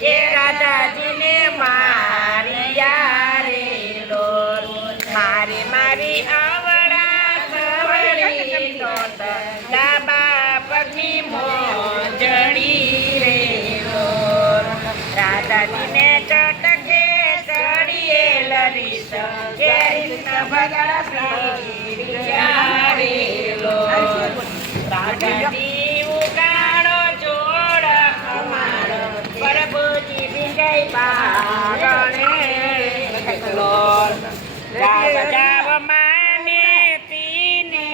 કે રાધાજીને મારી યારે લોલ મારી મારી આવડા સવડી નોત ડાબા પગની મોજડી રે લોલ રાધાજીને ચટકે ચડીએ લરીસ કે કૃષ્ણ ભગવાન યારે લોલ રાધાજી ઉગાડો જોડ અમારો પ્રભુજી વિજય પાગણે લોલ જાવ જાવ માને તીને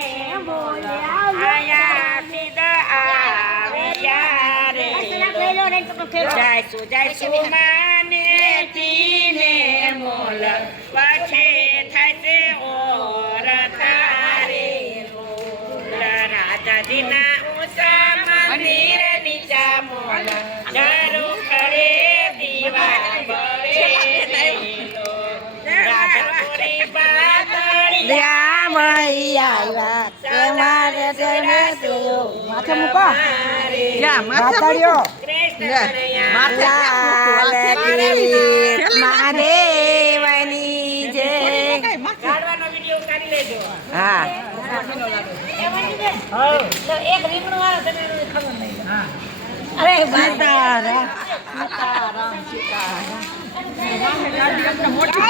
આયા સીધ આવ્યા રે જયસુ માને તીને મોલ પાછે થાય છે ઓર થારે રાધાજીના ઊંચા મંદિર નીચા મોલ ચારો ખડે દીવા બળે રાધાપુરી પાતળી આવ્યા તમારે તેને માથે મૂકો માથાડ્યો મહાદેવની જય કાઢવાનો વિડિયો કાઢી લેજો હા એક રીંગણું વાળો તમે ખબર નહીં અરે સીતારામ સીતારામ સીતારામ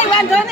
વાંધો નહીં.